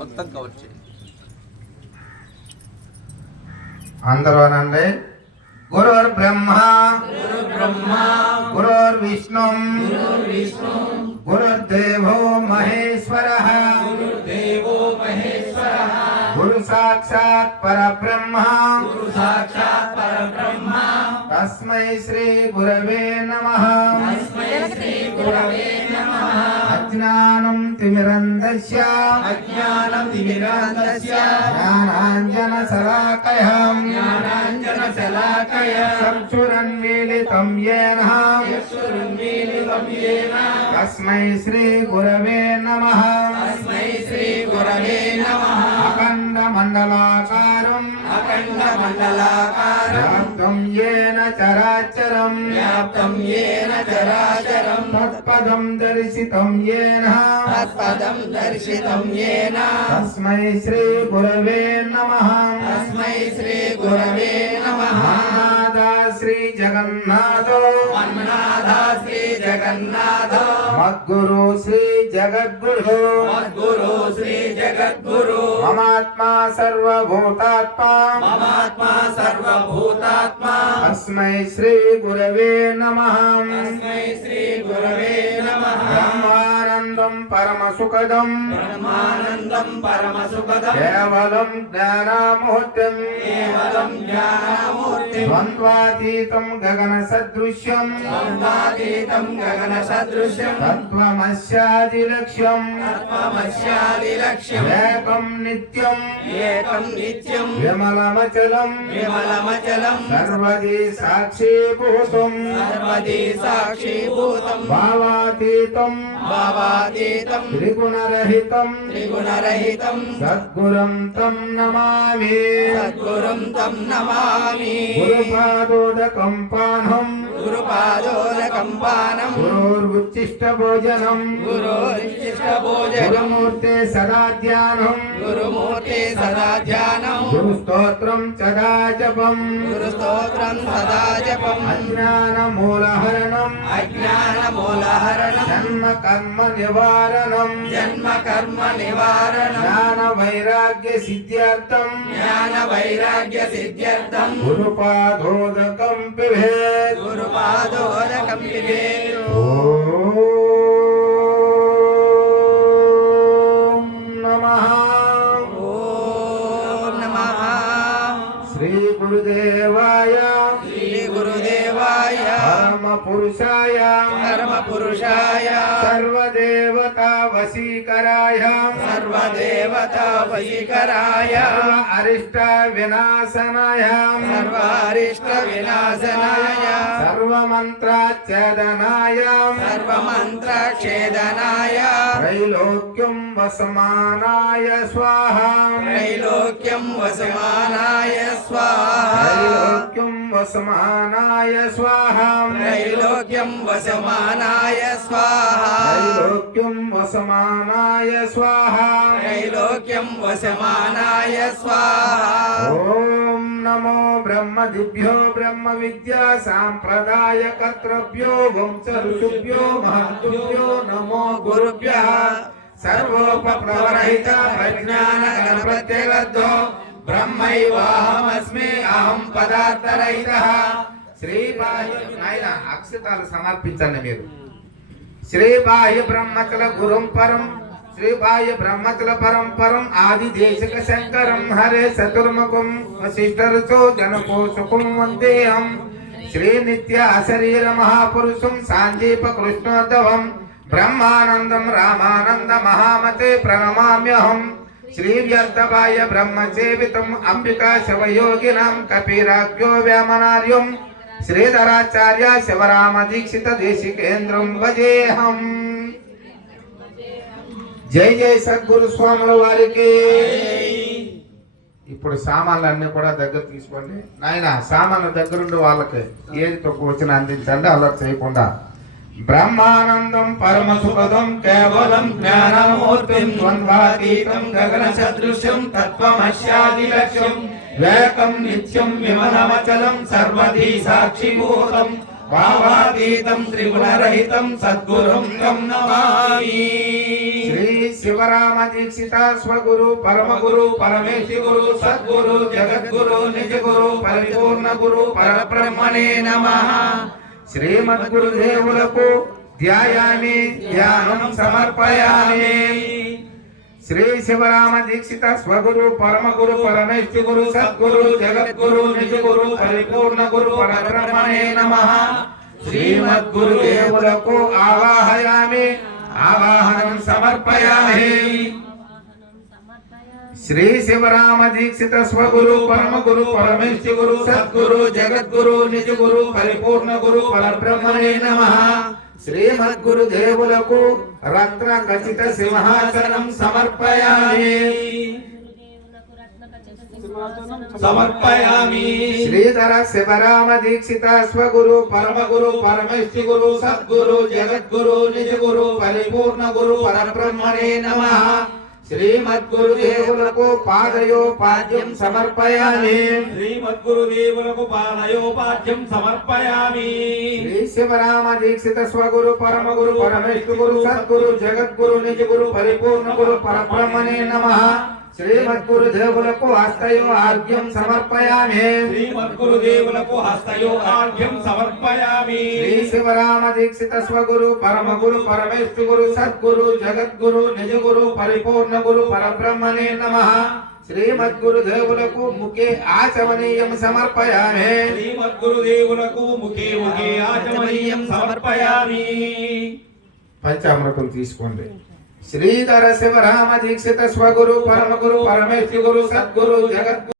మొత్తం కవర్ చేయండి అందరూ అనండి గురుర్ బ్రహ్మ. బ్రహ్మ గురుర్ విష్ణు. గురుర్దేవో మహేశ్వర. దేవో మహేశ్వర గురు సాక్షాత్ పరబ్రహ్మ. గురు సాక్షాత్ తస్మై శ్రీ గురవే నమః. అజ్ఞానం తిమిరందస్య. అజ్ఞానం తిమిరాంతస్య జ్ఞానాంజన శలాకయం జ్ఞానాంజన శలాకయ చక్షురన్మీలితం येन చక్షురున్మీలితం యేన తస్మై శ్రీ గురవే నమః. తస్మై శ్రీ గురవే నమః. అఖండ మండలాకారం ఖండమండలాకారం ఏన చరాచరం. వ్యాప్తం ఏన చరాచరం. తత్పదం దర్శితం ఏన. తత్పదం దర్శితం ఏన. తస్మై శ్రీ గురవే నమః. తస్మై శ్రీ గురవే నమః. శ్రీ జగన్నాథో. మన్మనాథ శ్రీ జగన్నాథో. మద్గురు శ్రీ జగద్గురు. మద్గురు జగద్గురు మమాత్మా సర్వభూతాత్మా. మమాత్మా సర్వభూతాత్మా. తస్మై శ్రీ గురవే నమః. తస్మై శ్రీ గురవే నమః. బ్రహ్మానందం పరమసుఖదం. బ్రహ్మానందం పరమసుఖదం. కేవలం జ్ఞానామూర్తిం. కేవలం జ్ఞానమూర్తి ద్వంద్వాతీతం గగన సదృశ్యం ద్వంద్వాతీతం గగన సదృశ్యం తత్వమస్యాది లక్ష్యం తత్వమస్యాది లక్ష్యం ఏకం నిత్యం ఏకం నిత్యం విమలమచలం విమలమచలం సర్వది సాక్షీభూతం సర్వది సాక్షిభూతం భావాతీతం భావాతీతం త్రిగుణరహితం త్రిగుణరహితం సద్గురం తం నమామి సద్గురుం తం నమామి గురుపాదోదకం పానం గురుపాదోదకం పానం గురోర్వుచ్చిష్ట భోజనం గురోరిష్టభోజనం గురుమూర్తే సదా ధ్యానం గురుమూర్తి సదా ధ్యానం గురుస్తోత్రం సదా జపం గురుస్తోత్రం సదా జపం అజ్ఞానమూలహరణం అజ్ఞానమూలహరణం జన్మ కర్మ నివారణం జన్మ కర్మ నివారణం జ్ఞాన వైరాగ్య సిద్ధ్యార్థం జ్ఞాన సర్వదేవతా వశీకరాయ సర్వదేవతా వశీకరాయ అరిష్ట వినాశనాయ సర్వారిష్ట వినాశనాయ సర్వమంత్రాచ్ఛేదనాయ సర్వమంత్ర క్షేదనాయ త్రైలోక్యం వసమానాయ స్వాహ త్రైలోక్యం వసమానాయ స్వాహ త్రైలోక్యం వసమానాయ స్వాహ త్రైలోక్యం వసమానాయ స్వాహ ఓం నమో బ్రహ్మదిభ్యో బ్రహ్మ విద్యా సాంప్రదాయ కర్తృభ్యో వంశ ఋషుభ్యో మహద్భ్యో నమో గురుభ్యః సర్వోపప్లవరహిత ప్రజ్ఞాన గణ ప్రత్యేగద్ధో బ్రహ్మైవాహమస్మి అహం పదార్థరహిత శ్రీ నాయన అక్షతాలు సమర్పించండి మీరు. శ్రీ బాహ్య బ్రహ్మచల గురుం పరం శ్రీ బాహ్య బ్రహ్మచల పరం పరం ఆది దేశక శంకరం హరే చతుర్ముఖం వశిష్ఠరుచో జనపోషకం వందేహం శ్రీ నిత్య అశరీర మహాపురుషం సాందీప కృష్ణోద్ధవం బ్రహ్మానందం రామానంద మహామతే ప్రణమామ్యహం శ్రీ వ్యర్థబాయ బ్రహ్మసేవితం అంబికా శవయోగినాం కపిరాజ్ఞో వ్యామనార్యం శ్రీధరాచార్య శివరామ దీక్షిత దేశికేంద్రం భజేహం జై జై సద్గురు స్వాముల వారికి. ఇప్పుడు సామాన్లు అన్ని కూడా దగ్గర తీసుకోండి. నాయన సామాన్లు దగ్గరుండి వాళ్ళకి ఏది తక్కువ వచ్చినా అందించండి అలా చేయకుండా. బ్రహ్మానందం పరమ సుఖదం కేవలం జ్ఞానమూర్తిం ద్వంద్వాతీతం గగన సదృశ్యం తత్వమస్యాది లక్ష్యం వేకం నిత్యం విమలమచలం సర్వధీ సాక్షిభూతం భావాతీతం త్రిగుణరహితం సద్గురుం తం నమామి. శ్రీ శివరామ దీక్షిత స్వగురు పరమ గురు పరమేశి గురు సద్గురు జగద్గురు నిజ గురు పరిపూర్ణ గురు పరబ్రహ్మణే నమ. శ్రీమద్గురుదేవులకు ధ్యాయామి ధ్యానం సమర్పయామి. శ్రీ శివరామ దీక్షిత స్వగురు పరమ గురు పరమేశ్వరి గురు సద్గురు జగద్గురు నిజ గురు పరిపూర్ణ గురు పరబ్రహ్మణే నమ శ్రీమద్గురు దేవులకు ఆవాహయామి ఆవాహనం సమర్పయామి శ్రీ శివరామ దీక్షిత స్వగురు పరమ గురు పరమేశ్వరి గురు సద్గురు జగద్గురు నిజ గురు పరిపూర్ణ గురు పరబ్రహ్మణే నమ శ్రీమద్గురు దేవులకు రత్న ఖచ్చిత సింహాసనం సమర్పయామి. సమర్పయామి. శ్రీధర శివరామ దీక్షిత స్వగురు పరమ గురు పరమేశ్వరి గురు సద్గురు జగద్గురు నిజ గురు పరిపూర్ణ గురు పరబ్రహ్మణే నమ. శ్రీమద్గురు దేవులకు పాదయోపాద్యం సమర్పయామి. శ్రీమద్గురుదేవులకు పాదయోపాద్యం సమర్పయామి. శ్రీ శివరామ దీక్షిత స్వగురు పరమ గురు పరమేశ్వరి గురు సద్గురు జగద్గురు నిజ గురు పరిపూర్ణ గురు పరబ్రహ్మణే నమ. శ్రీమద్గురు దేవులకు హస్తయో ఆర్ఘ్యం సమర్పయామి. శ్రీమద్గురుదేవులకు హస్తయో ఆర్ఘ్యం సమర్పయామి. శ్రీ శివరామ దీక్షిత స్వగురు పరమ గురు పరమేశ్వరి గురు సద్గురు జగద్గురు నిజ గురు పరిపూర్ణ గురు పరబ్రహ్మణే నమ. శ్రీమద్గురు దేవులకు ముఖే ఆచమనీయం సమర్పయామి. శ్రీమద్గురుదేవులకు ముఖే ముఖే ఆచమనీయం సమర్పయామి. పంచామృతం తీసుకోండి. శ్రీధర శివరామ దీక్షిత స్వగురు పరమ గురు పరమేశ్వరి గురు సద్గురు జగద్గురు